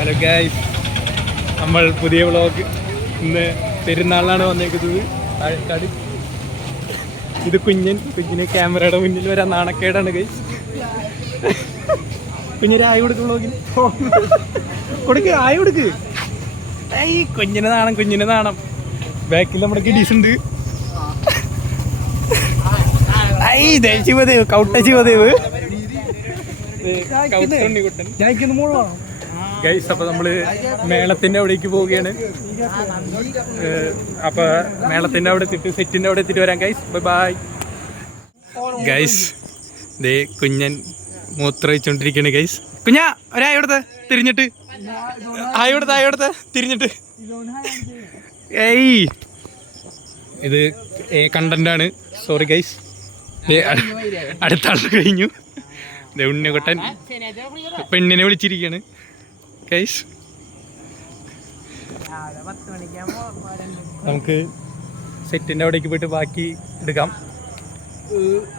Hello guys, നമ്മൾ പുതിയ vlog ഇന്ന് പെരുന്നാളിനാണ് വന്നേക്കുന്നത്. താഴെക്കാട് ഇത് കുഞ്ഞിന് ക്യാമറയുടെ മുന്നിൽ വരാൻ നാണക്കേടാണ് ഗൈസ്. കുഞ്ഞൊരു ആയി കൊടുക്കും വ്ളോഗിന് കൊടുക്ക്, ആയി കൊടുക്ക്. ഈ കുഞ്ഞിന് നാണം. ബാക്കിൽ നമ്മുടെ കിഡീസ് ഉണ്ട്. ശിവദേവ്, കൗട്ട ശിവദേവ്. ഗൈസ്, അപ്പൊ നമ്മള് മേളത്തിന്റെ അവിടേക്ക് പോവുകയാണ്. അപ്പൊ മേളത്തിന്റെ അവിടെ എത്തിയിട്ട് സെറ്റിന്റെ അവിടെ എത്തിയിട്ട് വരാം ഗൈസ്. Bye bye guys. ദേ കുഞ്ഞൻ മൂത്രമൊഴിച്ചോണ്ടിരിക്കണ് ഗൈസ്. കുഞ്ഞാ ഒരായി കൊടുത്ത തിരിഞ്ഞിട്ട്, ആയോടുത്ത തിരിഞ്ഞിട്ട്. ഏയ് ഇത് കണ്ടന്റ് ആണ്, സോറി ഗൈസ്. അടുത്ത ആൾ കഴിഞ്ഞു. ഉണ്ണിക്കുട്ടൻ പെണ്ണിനെ വിളിച്ചിരിക്കുകയാണ് ഗൈസ്. നമുക്ക് സെറ്റിന്റെ അവിടേക്ക് പോയിട്ട് ബാക്കി എടുക്കാം.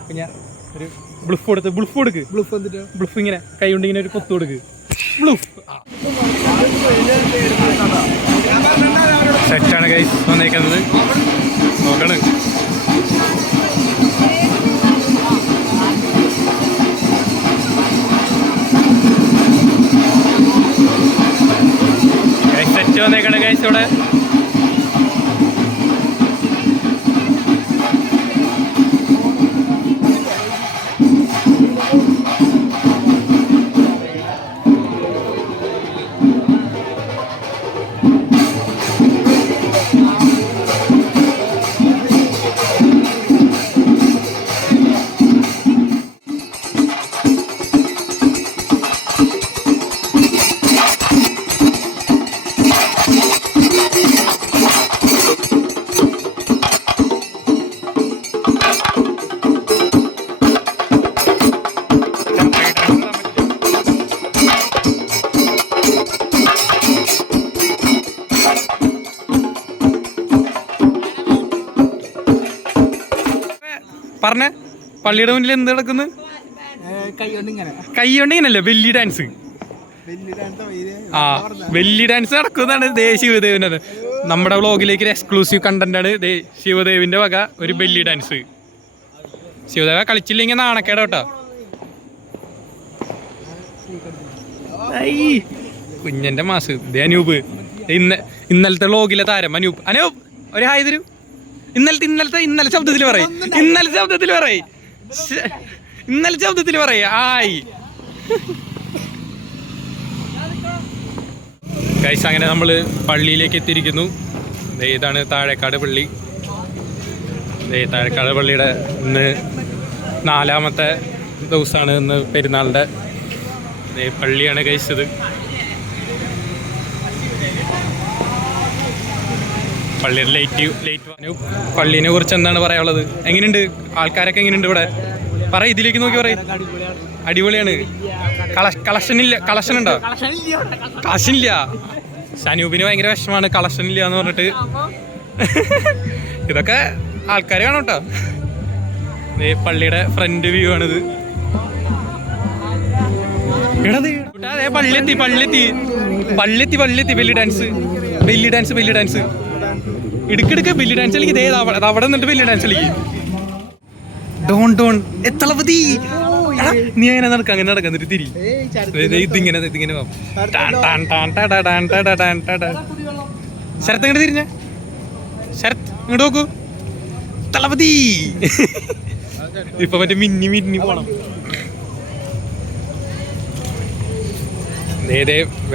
പിന്നെ ഒരു ബ്ലുഫ് കൊടുക്ക്. ബ്ലുഫ് ഇങ്ങനെ കൈ കൊണ്ട് ഇങ്ങനെ ഒരു കൊത്തു കൊടുക്ക്. ബ്ലുഫ് സെറ്റാണ് ഗൈസ് വന്നേക്കുന്നത്. നോക്കണം. സെറ്റ് വന്നേക്കണ ഗൈസ് ഇവിടെ. പറഞ്ഞ പള്ളിയുടെ മുന്നിൽ എന്ത് നടക്കുന്നു? കൈ കൊണ്ട് ഇങ്ങനല്ലേ ബെല്ലി ഡാൻസ്. ബെല്ലി ഡാൻസ് നടക്കുന്നതാണ് ശിവദേവിൻ്റെ. നമ്മുടെ വ്ളോഗിലേക്ക് ഒരു എക്സ്ക്ലൂസീവ് കണ്ടന്റ് ആണ് ശിവദേവിന്റെ വക ഒരു ബെല്ലി ഡാൻസ്. ശിവദേവ കളിച്ചില്ലെങ്കിൽ നാണക്കേടാ കേട്ടോ. കുഞ്ഞന്റെ മാസ് അനൂപ്, ഇന്നലത്തെ വ്ളോഗിലെ താരം അനൂപ്. ഒരു ഹായ് തരൂ. ഇന്നലെ ശബ്ദത്തിൽ പറയും. ആയി ഗൈസ്. അങ്ങനെ നമ്മള് പള്ളിയിലേക്ക് എത്തിയിരിക്കുന്നു. ഇതാണ് താഴേക്കാട് പള്ളി. താഴേക്കാട് പള്ളിയുടെ ഇന്ന് 4ാമത്തെ ദിവസമാണ്. ഇന്ന് പെരുന്നാളിൻ്റെ പള്ളിയാണ് ഗൈസ് ഇത്. പള്ളിയുടെ ലൈറ്റ് പള്ളിനെ കുറിച്ച് എന്താണ് പറയാനുള്ളത്? എങ്ങനെയുണ്ട്? ആൾക്കാരൊക്കെ എങ്ങനെയുണ്ട് ഇവിടെ? ഇതിലേക്ക് നോക്കി പറയും. അടിപൊളിയാണ്. കളക്ഷൻ ഉണ്ടോ? കളക്ഷൻ ഇല്ല. സനൂപിന് ഭയങ്കര വിഷമാണ് കളക്ഷൻ ഇല്ല എന്ന് പറഞ്ഞിട്ട്. ഇതൊക്കെ ആൾക്കാർ കാണും കേട്ടോ. പള്ളിയുടെ ഫ്രണ്ട് വ്യൂ ആണിത്. പള്ളിയെത്തി. ബെല്ലി ഡാൻസ് ഇടുക്കിടുക്ക് ബെല്ലി ഡാൻസ് കളിക്കും. അവിടെ നിന്നിട്ട് ബെല്ലി ഡാൻസ് കളിക്കും. ഡോൺ എത്തളപതി. നീ അങ്ങനെ നടക്കാൻ തിരി. ഇതിങ്ങനെ ശരത്ത് ഇങ്ങോട്ട് തിരിഞ്ഞ. ശരത്ത് ഇങ്ങോട്ട് നോക്കൂ. തളപതി. ഇപ്പൊ മറ്റേ മിന്നി പോണം.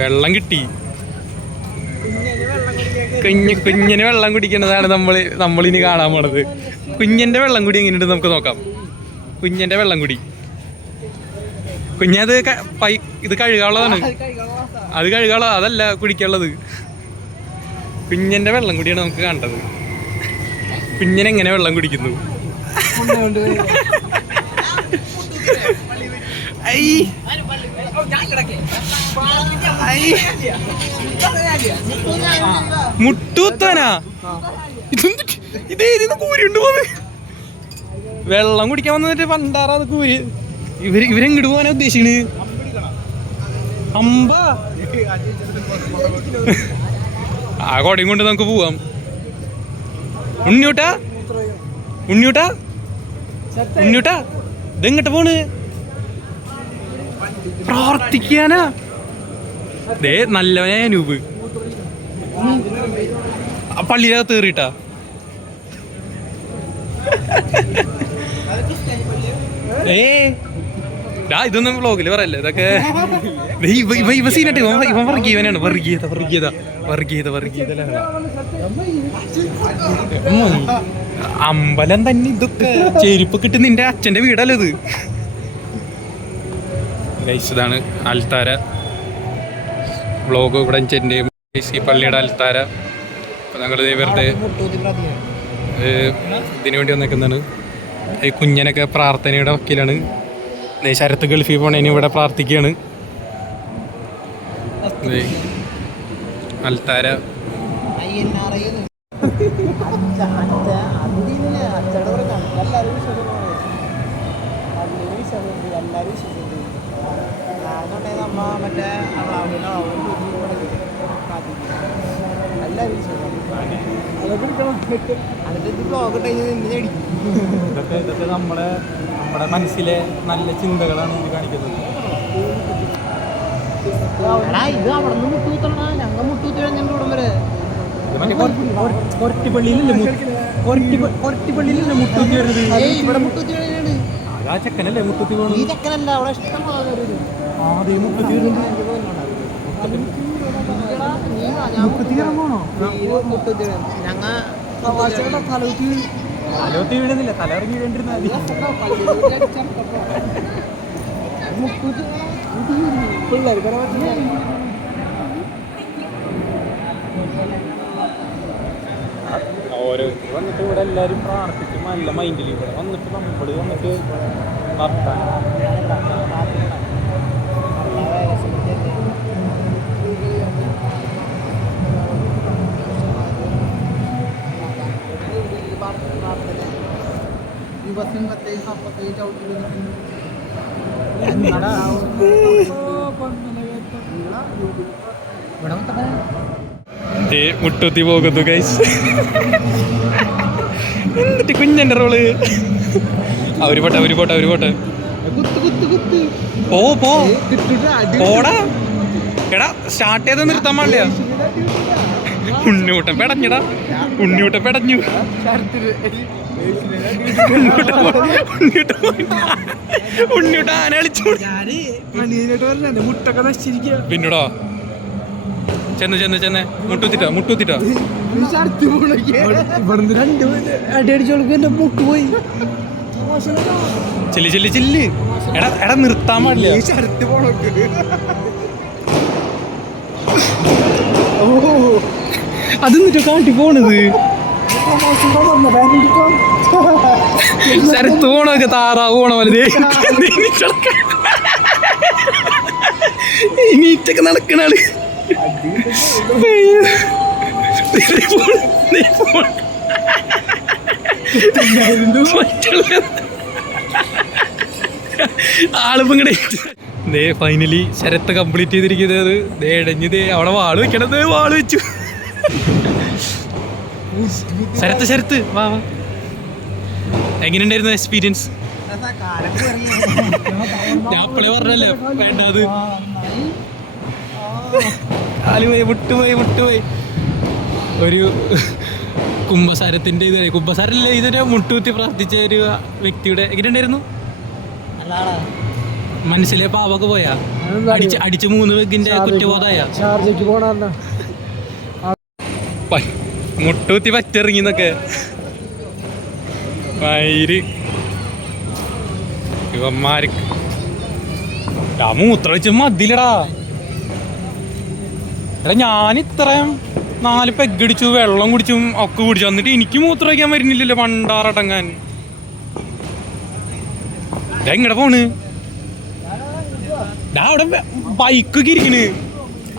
വെള്ളം കിട്ടി. കുഞ്ഞിന് വെള്ളം കുടിക്കുന്നതാണ് നമ്മളിനി കാണാൻ പോണത്. കുഞ്ഞിന്റെ വെള്ളം കുടി എങ്ങനെയുണ്ട് നമുക്ക് നോക്കാം. കുഞ്ഞിന്റെ വെള്ളം കുടി. കുഞ്ഞത് ഇത് കഴുകാനുള്ളതാണ്. അത് കഴുകാനുള്ളത്, അതല്ല കുടിക്കാനുള്ളത്. കുഞ്ഞിന്റെ വെള്ളം കുടിയാണ് നമുക്ക് കണ്ടത്. കുഞ്ഞിനെങ്ങനെ വെള്ളം കുടിക്കുന്നു. മുട്ടൂത്താനാ ഇതേത് കൂരിണ്ട് പോന്ന്. വെള്ളം കുടിക്കാൻ വന്നിട്ട് പണ്ടാറാ കൂരി. ഇവരെങ്ങോട്ട് പോകാനാ ഉദ്ദേശിക്കണ്? അമ്പ ആ കൊടയും കൊണ്ട് നമുക്ക് പോവാം. ഉണ്ണിയൂട്ടാ ഉണ്ണിയൂട്ടാ ഉണ്ണിയൂട്ടാ ഇതെങ്ങോട്ട് പോണ്? പ്രാർത്ഥിക്കാനാ? ദേ നല്ലവനെ അനൂപ് പള്ളിയിലകത്ത് കയറിയിട്ടാ. ഇതൊന്നും വ്ളോഗില് പറയല്ലേ ഇതൊക്കെ. ഇവ സീനായിട്ട് ഇവൻ വർഗീയവനാണ്. വർഗീയത വർഗീയത വർഗീയത വർഗീയത. അമ്പലം തന്നെ ഇതൊക്കെ. ചെരുപ്പ് കിട്ടും. നിന്റെ അച്ഛൻ്റെ വീടല്ലേ ഇത്? ഇതാണ് അൽത്താര വ്ളോഗ്. ഇവിടെ ചെൻ്റെ ഈ പള്ളിയുടെ അൽത്താര. അപ്പം ഞങ്ങൾ വെറുതെ ഇതിനു വേണ്ടി വന്നേക്കുന്നതാണ്. ഈ കുഞ്ഞനൊക്കെ പ്രാർത്ഥനയുടെ വക്കീലാണ്. ശരത്ത് ഗൾഫിൽ പോണേന് ഇവിടെ പ്രാർത്ഥിക്കുകയാണ്. അൽത്താര ഇതൊക്കെ നമ്മുടെ മനസ്സിലെ നല്ല ചിന്തകളാണ് ഇത് കാണിക്കുന്നത്. കൊരട്ടിപ്പള്ളിയിലല്ലേ മുട്ടൂത്തി വരുന്നത്? ആ ചെക്കനല്ലേ മുട്ടൂത്തി പോകുന്നത്? തലവത്തി വീഴുന്നില്ല, തല ഇറങ്ങി വീണ്ടിരുന്ന ഓരോ വന്നിട്ട് ഇവിടെ എല്ലാവരും പ്രാർത്ഥിക്കും നല്ല മൈൻഡിൽ. ഇവിടെ വന്നിട്ട് നമ്മൾ വന്നിട്ട് നടത്താൻ മുട്ടൂത്തി പോകുന്നു ഗൈസ്. എന്നിട്ട് കുഞ്ഞന്റെ റോള്. അവര് പോട്ടെ പോടാ. എടാ സ്റ്റാർട്ട് ചെയ്ത് നിർത്താൻ പാടില്ല. ഉണ്ണിയൂട്ടൻ പെടഞ്ഞടാ. ഉണ്ണിയൂട്ടൻ പെടഞ്ഞു. ഉണ്ണിയൂട്ട ആന കളിച്ചു. പിന്നോടാ ചെന്ന് മുട്ടൂത്തിട്ടോ ചെല്ല്. എടാ നിർത്താൻ പാടില്ല. അതെന്നിട്ടോ കാട്ടി പോണത്. തൂണൊക്കെ താറാവ് പോണ പോലെ നീറ്റൊക്കെ നടക്കണാള്. ആളിപ്പങ്ങടെ ഫൈനലി ശരത്ത് കംപ്ലീറ്റ് ചെയ്തിരിക്കുന്നത്. ഇടഞ്ഞത് അവിടെ വാള് വെക്കണത്. വാള് വെച്ചു. ശരത്ത് വാ. എങ്ങനെയുണ്ടായിരുന്നു എക്സ്പീരിയൻസ്? ഞാൻ അപ്പളേ പറഞ്ഞല്ലേ വേണ്ടത്. വിട്ടുപോയി. ഒരു കുംഭസാരത്തിൻ്റെ കുംഭസാരല്ലേ ഇതൊരു മുട്ടൂത്തി പ്രാർത്ഥിച്ച ഒരു വ്യക്തിയുടെ എങ്ങനെയുണ്ടായിരുന്നു? മനസ്സിലെ പാവൊക്കെ പോയാ? അടിച്ച് 3 വെഗിന്റെ കുറ്റബോധമായ? മുട്ടൂത്തി പറ്റിറങ്ങിന്നൊക്കെ ഇവന്മാര് മൂത്ര വെച്ച് മതിലടാ. എടാ ഞാൻ ഇത്രയും 4 പെഗടിച്ചു, വെള്ളം കുടിച്ചും ഒക്കെ കുടിച്ചു, എന്നിട്ട് എനിക്ക് മൂത്രം വയ്ക്കാൻ വരുന്നില്ലല്ലോ പണ്ടാറടങ്ങാൻ. എങ്ങടെ പോണ്? അവിടെ ബൈക്കൊക്കെ ഇരിക്കണ്.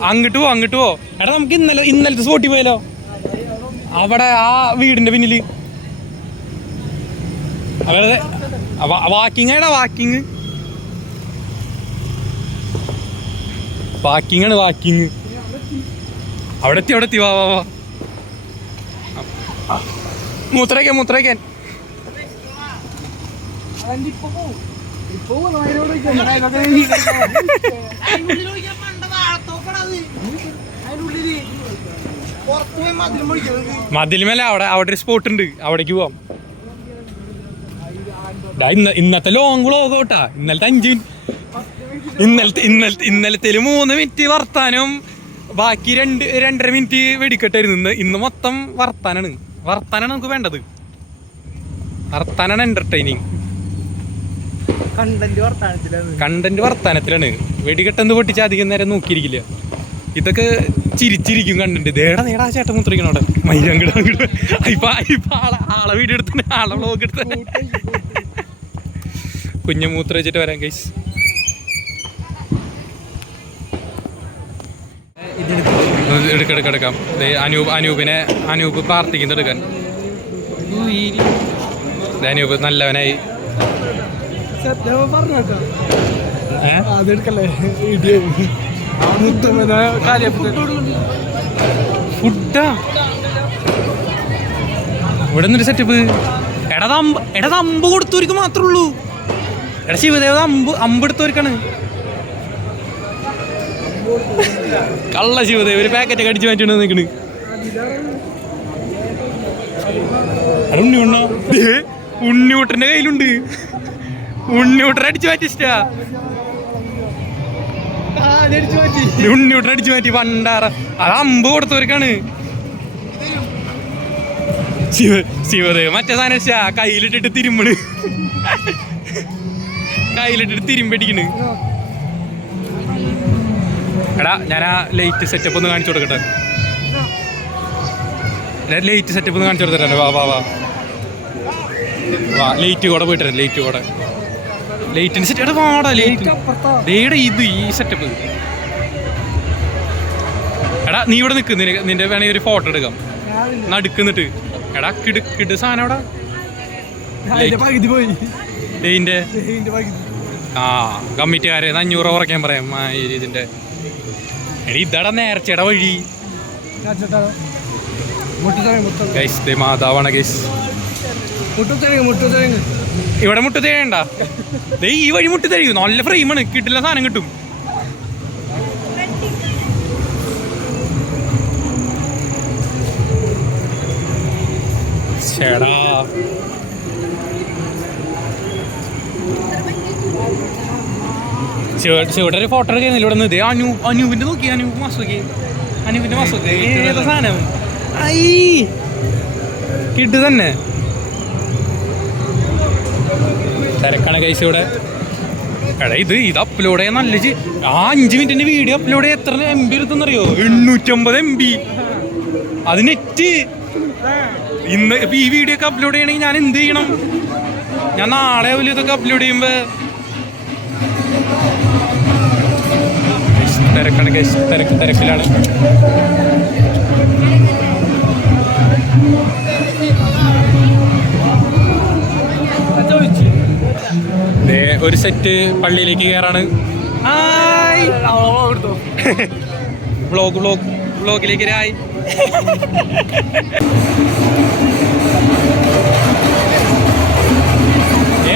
അങ്ങോട്ട് പോ. എടാ നമുക്ക് ഇന്നലത്തെ സ്പോട്ടിൽ പോയാലോ? അവിടെ ആ വീടിന്റെ പിന്നില് അവിടെ വാക്കിങ്. വാക്കിംഗ് ആണ്, വാക്കിങ്. അവിടെ എത്തി. വാ മൂത്രയ്ക്കാൻ മതിലുമേലെ അവിടെ ഒരു സ്പോട്ട് ഉണ്ട്, അവിടേക്ക് പോവാം. ഇന്നത്തെ ലോങ് വ്ളോഗ് കേട്ടാ. ഇന്നലത്തെ 3 മിനിറ്റ് വർത്താനം, ബാക്കി 2.5 മിനിറ്റ് വെടിക്കെട്ടായിരുന്നു. ഇന്ന് മൊത്തം വർത്താനാണ് നമുക്ക് വേണ്ടത്. വർത്താനാണ് എന്റർടൈനിങ്. കണ്ടന്റ് വർത്താനത്തിലാണ്. വെടിക്കെട്ടെന്ന് പൊട്ടിച്ച് അധികം നേരം നോക്കിയിരിക്കില്ല. ഇതൊക്കെ ചിരിച്ചിരിക്കും കണ്ടിട്ട്. ദേടാ ചേട്ടൻ മൂത്രിക്കണം അവിടെ. മൈരങ്ങട് ആളെ വീഡിയോ എടുത്തേ, ആളെ വ്ളോഗ് എടുത്തേ. കുഞ്ഞ മൂത്ര വെച്ചിട്ട് വരാം ഗൈസ്. എടുക്കാം. അനൂപ് പ്രാർത്ഥിക്കുന്നത് എടുക്കാൻ. അനൂപ് നല്ലവനായി. ഫുഡാ ഇവിടെ നിന്നൊരു സെറ്റപ്പ്. എടാ അമ്പ് കൊടുത്തവർക്ക് മാത്രമേ ഉള്ളൂ. എടാ ശിവദേവ അമ്പ് എടുത്തവർക്കാണ്. കള്ള ശിവദേവ ഒരു പാക്കറ്റൊക്കെ അടിച്ചു മാറ്റി നിൽക്കണ്. ഉണ്ണിയൂട്ടന്റെ കയ്യിലുണ്ട്. ഉണ്ണിയൂട്ടൻ അടിച്ചു മാറ്റിട്ടാ. ഉണ്ണിയൂട്ടൻ അടിച്ചു മാറ്റി പണ്ടാറ. അത് അമ്പ് കൊടുത്തവർക്കാണ്. ശിവദേവ് മറ്റേ സാധനം കയ്യിലിട്ടിട്ട് തിരുമ്പണ്. തിരുമ്പടിക്കണ്. എടാ ഞാൻ ആ ലൈറ്റ് സെറ്റപ്പ് ഒന്ന് കാണിച്ചു കൊടുക്കട്ടെ. ലൈറ്റ് സെറ്റപ്പ് ഒന്ന് കാണിച്ചു കൊടുത്തരാ. വാ ലൈറ്റ് കൂടെ പോയിട്ട് വരാം. ലൈറ്റിന് സെറ്റ്. എടാ വാടാ ലൈറ്റ്. ഇത് ഈ സെറ്റപ്പ്. എടാ നീ ഇവിടെ നിൽക്ക്. നിന്റെ വേണമെങ്കിൽ ഒരു ഫോട്ടോ എടുക്കാം. നടുക്കുന്നിട്ട്. എടാ കിട് സാധനം അവിടെ ഇതിന്റെ. കമ്മിറ്റിക്കാരെ 500 കുറയ്ക്കാൻ പറയാം ഇതിന്റെ. എടി ഇതാടാ നേർച്ചയുടെ വഴി. മാതാവാണ് ഗൈസ്. ഇവിടെ മുട്ടു തേഴണ്ട. ഈ വഴി മുട്ടു തരും. നല്ല ഫ്രെയിമാണ്. കിട്ടില്ല സാധനം കിട്ടും. ചേടാ ശിവയുടെ ഒരു ഫോട്ടോ എടുക്കുന്നില്ല ഇവിടെ നിന്ന്. അനൂപിന്റെ നോക്കി. അനൂപിന്റെ മാസമൊക്കെ ഏതാ സാധനം കിട്ടു തന്നെ. തിരക്കാണ് കൈസ് ഇവിടെ. എടാ ഇത് അപ്ലോഡ് ചെയ്യാൻ നല്ല 5 മിനിറ്റിന്റെ വീഡിയോ അപ്ലോഡ് ചെയ്യാൻ എത്ര MB എടുത്തെന്നറിയോ? 850 MB. അത് നെറ്റ്. ഇന്ന് ഇപ്പൊ ഈ വീഡിയോ ഒക്കെ അപ്ലോഡ് ചെയ്യണമെങ്കിൽ ഞാൻ എന്ത് ചെയ്യണം? ഞാൻ നാളെ വലിയ ഇതൊക്കെ അപ്ലോഡ് ചെയ്യുമ്പോ തിരക്കാണ് കേസ്. തിരക്കിലാണ്. ഒരു സെറ്റ് പള്ളിയിലേക്ക് കയറാണ്. വ്ളോഗിലേക്ക് രായി.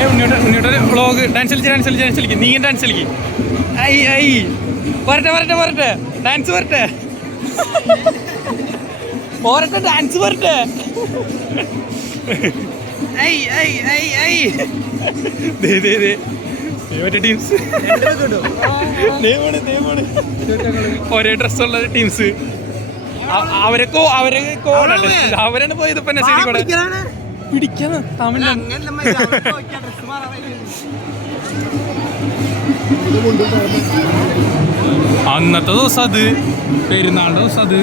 ഉണ്ണിയുടെ വ്ളോഗ്. ഡാൻസ് കളിക്ക്. നീ ഡാൻസ് കളിക്ക്. വരട്ടെ ഡാൻസ് വരട്ടെ. ഡാൻസ് വരട്ടെ. ടീംസ് ഒരേ ഡ്രസ്സുള്ള ടീംസ്. അവരാണ് പോയത്. ഇപ്പൊ സൈഡിൽ കൂടെ പിടിക്കാന്ന് തമിഴ്. അന്നത്തെ ദിവസം അത് പെരുന്നാളിന്റെ ദിവസം അത്